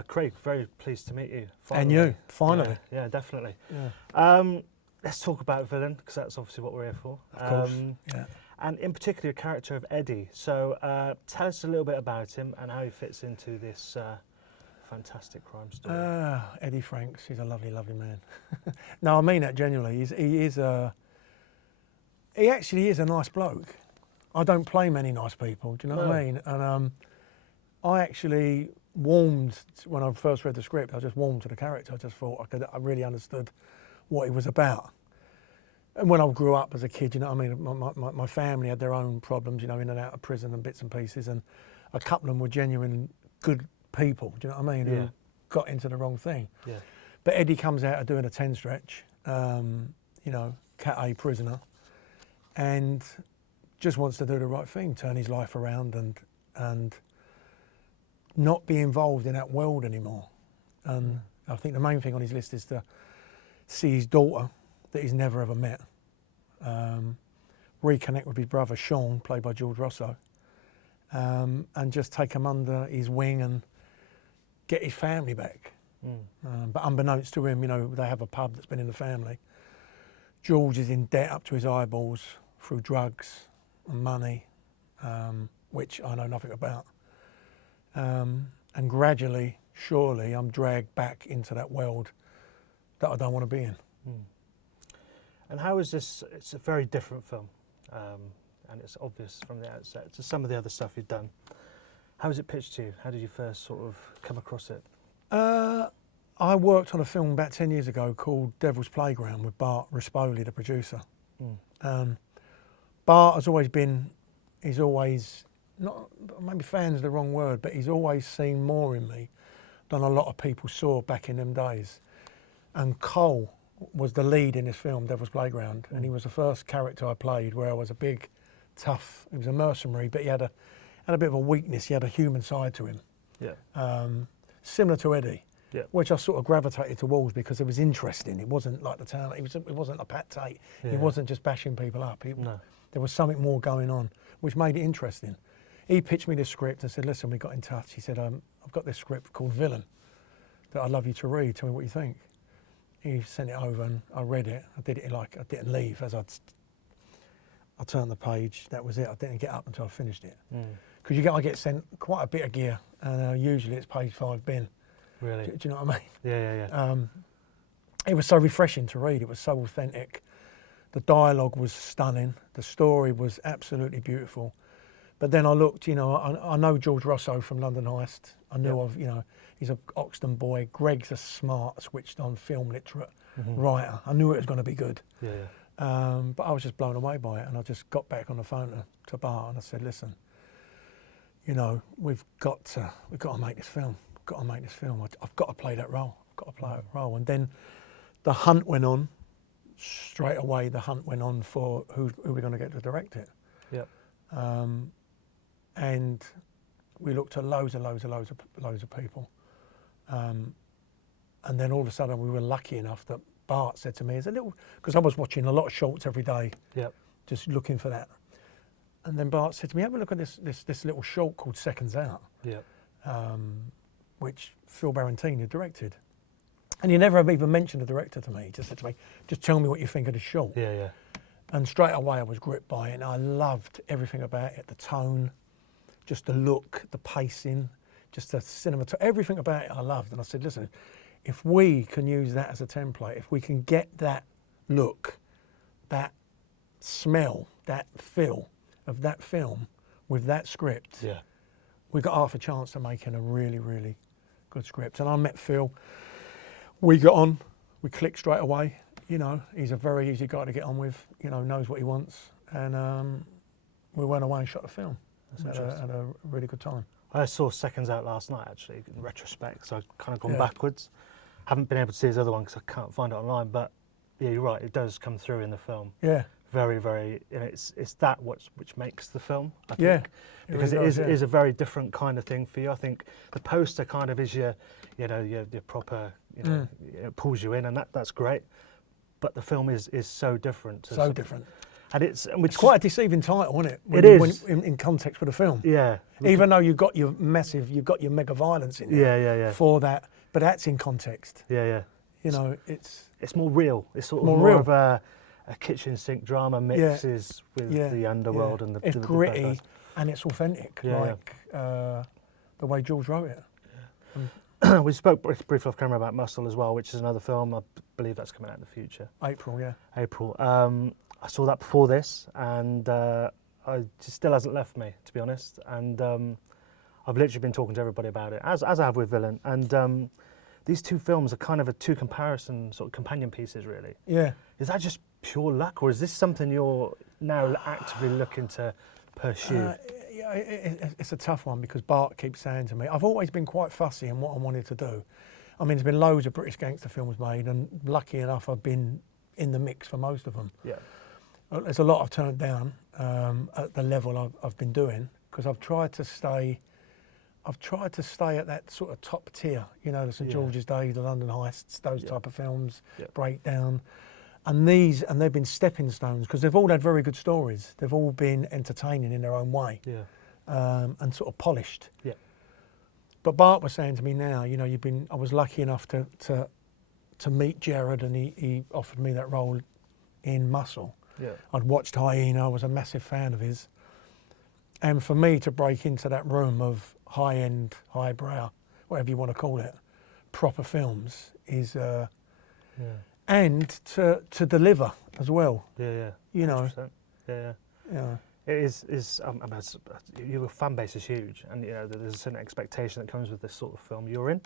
Craig, very pleased to meet you. And you, finally. Yeah, definitely. Yeah. Let's talk about villain, because that's obviously what we're here for. Of course, yeah. And in particular, the character of Eddie. So tell us a little bit about him and how he fits into this fantastic crime story. Eddie Franks, he's a lovely, lovely man. No, I mean that genuinely. He actually is a nice bloke. I don't play many nice people, do you know what I mean? And I actually warmed, when I first read the script, I just warmed to the character. I just thought I really understood what he was about. And when I grew up as a kid, you know what I mean, my family had their own problems, you know, in and out of prison and bits and pieces, and a couple of them were genuine good people, do you know what I mean, who got into the wrong thing. Yeah. But Eddie comes out of doing a 10 stretch, you know, Cat A prisoner, and just wants to do the right thing, turn his life around and not be involved in that world anymore. And I think the main thing on his list is to see his daughter that he's never ever met, reconnect with his brother Sean, played by George Russo, and just take him under his wing and get his family back. But unbeknownst to him, you know, they have a pub that's been in the family. George is in debt up to his eyeballs through drugs and money, which I know nothing about. And gradually, surely, I'm dragged back into that world that I don't want to be in. And how is this? It's a very different film, and it's obvious from the outset to some of the other stuff you've done. How was it pitched to you? How did you first sort of come across it? I worked on a film about 10 years ago called Devil's Playground with Bart Rispoli, the producer. Bart has always been, he's always, not maybe fan's the wrong word, but he's always seen more in me than a lot of people saw back in them days. And Cole was the lead in this film, Devil's Playground, and he was the first character I played where I was a big, tough, he was a mercenary, but he had a bit of a weakness, he had a human side to him. Yeah. Similar to Eddie, which I sort of gravitated towards because it was interesting. It wasn't like the town, it wasn't a Pat Tate, he wasn't just bashing people up. There was something more going on, which made it interesting. He pitched me this script and said, listen, we got in touch. He said, I've got this script called Villain that I'd love you to read. Tell me what you think. He sent it over and I read it. I didn't leave as I turned the page. That was it. I didn't get up until I finished it. Because I get sent quite a bit of gear, and usually it's page 5 bin. Really? Do you know what I mean? Yeah. It was so refreshing to read. It was so authentic. The dialogue was stunning. The story was absolutely beautiful. But then I looked, you know, I know George Russo from London Heist. I knew of, you know, he's a Oxton boy. Greg's a smart, switched on film literate writer. I knew it was going to be good. But I was just blown away by it. And I just got back on the phone to Bart and I said, listen, you know, we've got to make this film. I've got to make this film. I've got to play that role. I've got to play that role. And then the hunt went on. Straight away, the hunt went on for who we're going to get to direct it. And we looked at loads of people. And then all of a sudden we were lucky enough that Bart said to me, because I was watching a lot of shorts every day, just looking for that. And then Bart said to me, have a look at this little short called Seconds Out, which Phil Barantini directed. And he never even mentioned the director to me. He just said to me, just tell me what you think of the short. And straight away I was gripped by it and I loved everything about it, the tone, just the look, the pacing, just the cinematography, everything about it I loved. And I said, listen, if we can use that as a template, if we can get that look, that smell, that feel of that film with that script, we've got half a chance of making a really, really good script. And I met Phil. We got on, we clicked straight away. You know, he's a very easy guy to get on with, you know, knows what he wants. And we went away and shot the film. Had a really good time. I saw Seconds Out last night, actually, in retrospect, so I've kind of gone backwards. Haven't been able to see his other one because I can't find it online, but yeah, you're right, it does come through in the film. Very, very, and it's that which makes the film, I think. Because it is a very different kind of thing for you. I think the poster kind of is your proper, you know, it pulls you in, and that's great. But the film is so different. So different. And it's quite a deceiving title, isn't it? It is. In context with the film. Yeah. Even though you've got your mega violence in there. Yeah. For that, but that's in context. Yeah. You know, it's more real. It's sort of more of a kitchen sink drama mixes with the underworld and the. It's gritty and it's authentic, the way George wrote it. We spoke briefly off camera about Muscle as well, which is another film. I believe that's coming out in the future. April. I saw that before this, and it just still hasn't left me, to be honest. And I've literally been talking to everybody about it, as I have with Villain. And these two films are kind of two comparison sort of companion pieces, really. Yeah. Is that just pure luck, or is this something you're now actively looking to pursue? It's a tough one because Bart keeps saying to me, I've always been quite fussy in what I wanted to do. I mean, there's been loads of British gangster films made, and lucky enough, I've been in the mix for most of them. Yeah. There's a lot I've turned down at the level I've been doing because I've tried to stay at that sort of top tier, you know, the St George's Day, the London Heists, those type of films, Breakdown. And they've been stepping stones because they've all had very good stories. They've all been entertaining in their own way, and sort of polished. Yeah. But Bart was saying to me now, you know, I was lucky enough to meet Jared, and he offered me that role in Muscle. Yeah. I'd watched Hyena. I was a massive fan of his. And for me to break into that room of high-end, highbrow, whatever you want to call it, proper films is. And to deliver as well. Yeah. You know. 100%. Yeah. It is. Your fan base is huge, and you know there's a certain expectation that comes with this sort of film you're in,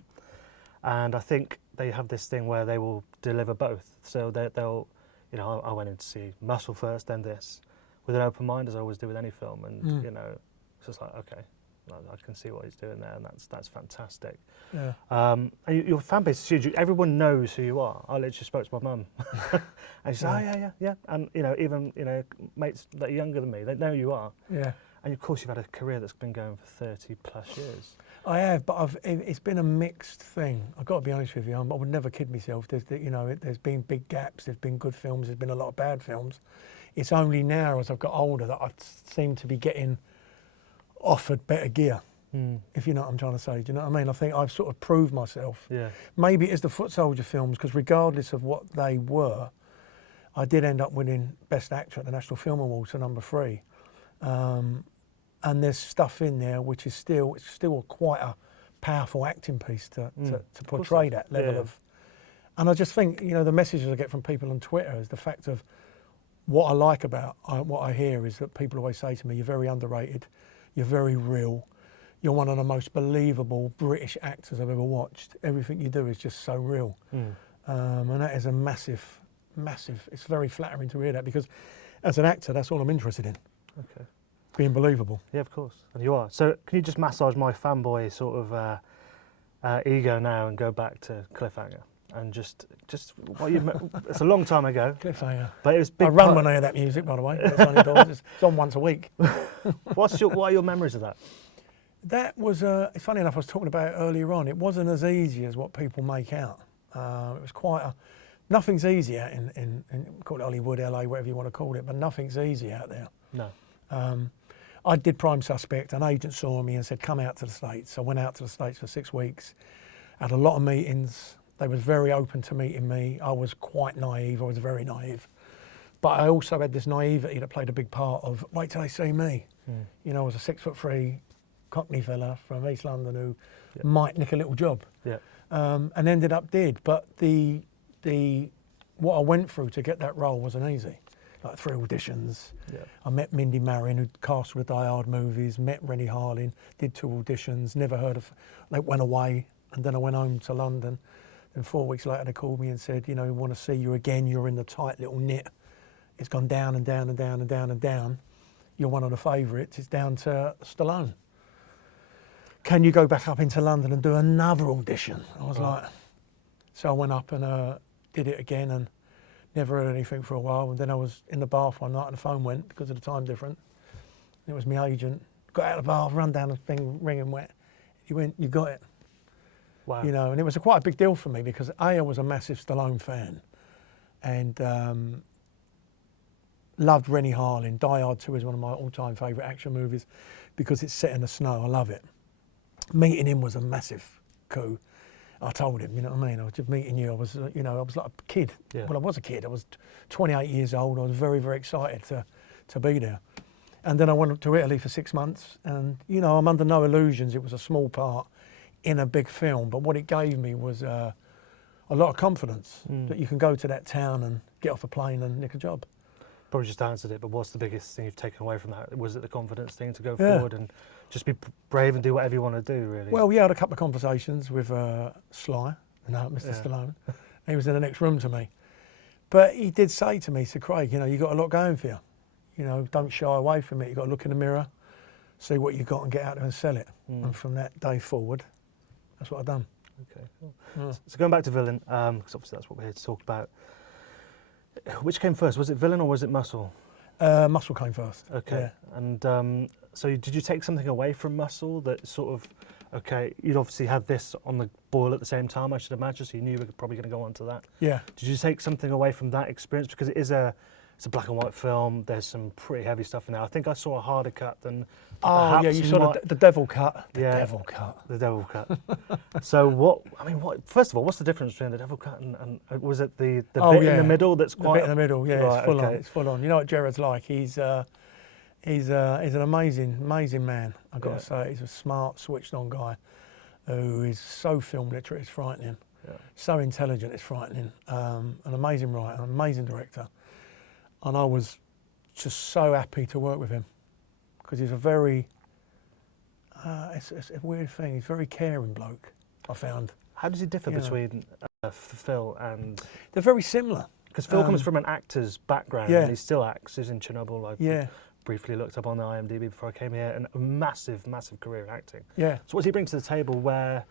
and I think they have this thing where they will deliver both. So they'll, you know, I went in to see Muscle first, then this, with an open mind, as I always do with any film, and you know, it's just like okay. I can see what he's doing there, and that's fantastic. Yeah. And your fan base is huge. Everyone knows who you are. I literally spoke to my mum, and she said, "Oh yeah." And you know, even mates that are younger than me, they know who you are. Yeah. And of course, you've had a career that's been going for 30+ years. I have, but it's been a mixed thing. I've got to be honest with you. I would never kid myself. There's been big gaps. There's been good films. There's been a lot of bad films. It's only now, as I've got older, that I seem to be getting offered better gear, if you know what I'm trying to say. Do you know what I mean? I think I've sort of proved myself. Yeah. Maybe it's the Foot Soldier films, because regardless of what they were, I did end up winning Best Actor at the National Film Awards for number 3. And there's stuff in there which is still quite a powerful acting piece to portray that level of. And I just think, you know, the messages I get from people on Twitter is the fact of what I like about what I hear is that people always say to me, "You're very underrated. You're very real. You're one of the most believable British actors I've ever watched. Everything you do is just so real." And that is a massive, it's very flattering to hear that, because as an actor, that's all I'm interested in. Okay. Being believable. Yeah, of course. And you are. So can you just massage my fanboy sort of ego now and go back to Cliffhanger? And just what you it's a long time ago. Cliffhanger. But it was big. I run when I hear that music, by the way. It's on once a week. What are your memories of that? That was it's funny enough. I was talking about it earlier on. It wasn't as easy as what people make out. It was quite nothing's easy out in call it Hollywood, LA, whatever you want to call it, but nothing's easy out there. No. I did Prime Suspect. An agent saw me and said, "Come out to the States." I went out to the States for 6 weeks. Had a lot of meetings. They was very open to meeting me. I was quite naive. I was very naive. But I also had this naivety that played a big part of, wait till they see me. You know, I was a 6'3" Cockney fella from East London who might nick a little job. Yeah. And ended up did. But the what I went through to get that role wasn't easy. Like 3 auditions. Yeah. I met Mindy Marin, who cast for the Die Hard movies, met Rennie Harlin, did 2 auditions, never heard of, they went away, and then I went home to London. And 4 weeks later, they called me and said, "You know, we want to see you again. You're in the tight little knit. It's gone down and down and down and down and down. You're one of the favourites. It's down to Stallone. Can you go back up into London and do another audition?" I was like, so I went up and did it again and never heard anything for a while. And then I was in the bath one night and the phone went because of the time difference. It was my agent. Got out of the bath, run down the thing, wringing wet. He went, "You got it." Wow. You know, and it was quite a big deal for me because I was a massive Stallone fan, and Loved Rennie Harlin. Die Hard 2 is one of my all-time favourite action movies because it's set in the snow. I love it. Meeting him was a massive coup. I told him, you know what I mean? I was just meeting you. I was, you know, I was like a kid. Yeah. Well, I was a kid. I was 28 years old. I was very, very excited to be there. And then I went up to Italy for 6 months. And, you know, I'm under no illusions. It was a small part in a big film. But what it gave me was a lot of confidence that you can go to that town and get off a plane and nick a job. Probably just answered it, but what's the biggest thing you've taken away from that? Was it the confidence thing to go forward and just be brave and do whatever you want to do, really? Well, we had a couple of conversations with Sly, Mr. Stallone. He was in the next room to me. But he did say to me, he said, Craig, you know, you've got a lot going for you. You know, don't shy away from it. You've got to look in the mirror, see what you've got and get out there and sell it. And from that day forward, that's what I've done. Okay, cool. So going back to Villain, because obviously that's what we're here to talk about. Which came first? Was it Villain or was it Muscle? Muscle came first. Okay. Yeah. And so did you take something away from Muscle that sort of, okay, you'd obviously had this on the boil at the same time, I should imagine, so you knew you were probably going to go on to that. Yeah. Did you take something away from that experience? Because it's a black and white film. There's some pretty heavy stuff in there. I think I saw a harder cut than Oh, yeah, you saw the devil cut. The devil cut. The devil cut. So first of all, what's the difference between the devil cut and was it the bit in the middle that's quite... The bit in the middle, yeah, right, it's full on. It's full on. You know what Jared's like? He's an amazing man, I've got to say. He's a smart, switched-on guy who is so film literate, it's frightening. Yeah. So intelligent, it's frightening. An amazing writer, an amazing director. And I was just so happy to work with him because he's a very, it's a weird thing, he's a very caring bloke, I found. How does he differ between Phil and... They're very similar. Because Phil comes from an actor's background and he still acts. He's in Chernobyl. I briefly looked up on the IMDb before I came here, and a massive, massive career in acting. Yeah. So what does he bring to the table where,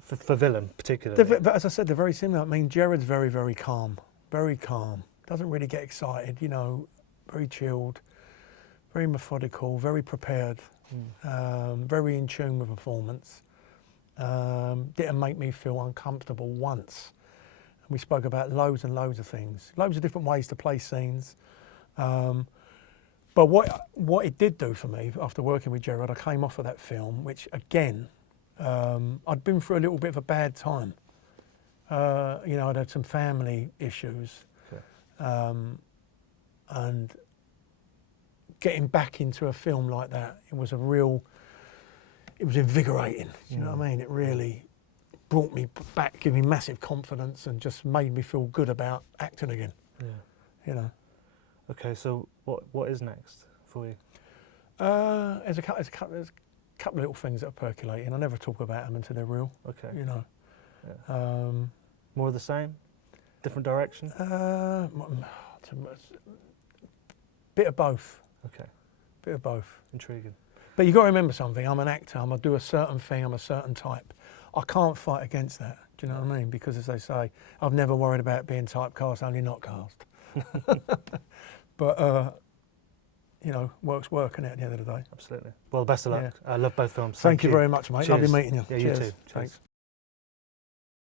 for Villain particularly? But as I said, they're very similar. I mean, Jared's very, very calm. Very calm. Doesn't really get excited, you know, very chilled, very methodical, very prepared, very in tune with performance. Didn't make me feel uncomfortable once. And we spoke about loads and loads of things, loads of different ways to play scenes. But what it did do for me after working with Jared, I came off of that film, which again, I'd been through a little bit of a bad time. You know, I'd had some family issues. And getting back into a film like that, it was invigorating, you know what I mean? It really brought me back, gave me massive confidence and just made me feel good about acting again, you know. Okay, so what is next for you? There's a couple of little things that are percolating. I never talk about them until they're real, you know. Yeah. More of the same? Different direction? Bit of both. Okay. Bit of both. Intriguing. But you've got to remember something. I'm an actor. I'm going to do a certain thing. I'm a certain type. I can't fight against that. Do you know what I mean? Because as they say, I've never worried about being typecast, only not cast. But, you know, work's work, isn't it, at the end of the day? Absolutely. Well, best of luck. I love both films. Thank you very much, mate. Cheers. Lovely meeting you. Yeah, Cheers. You too. Thanks.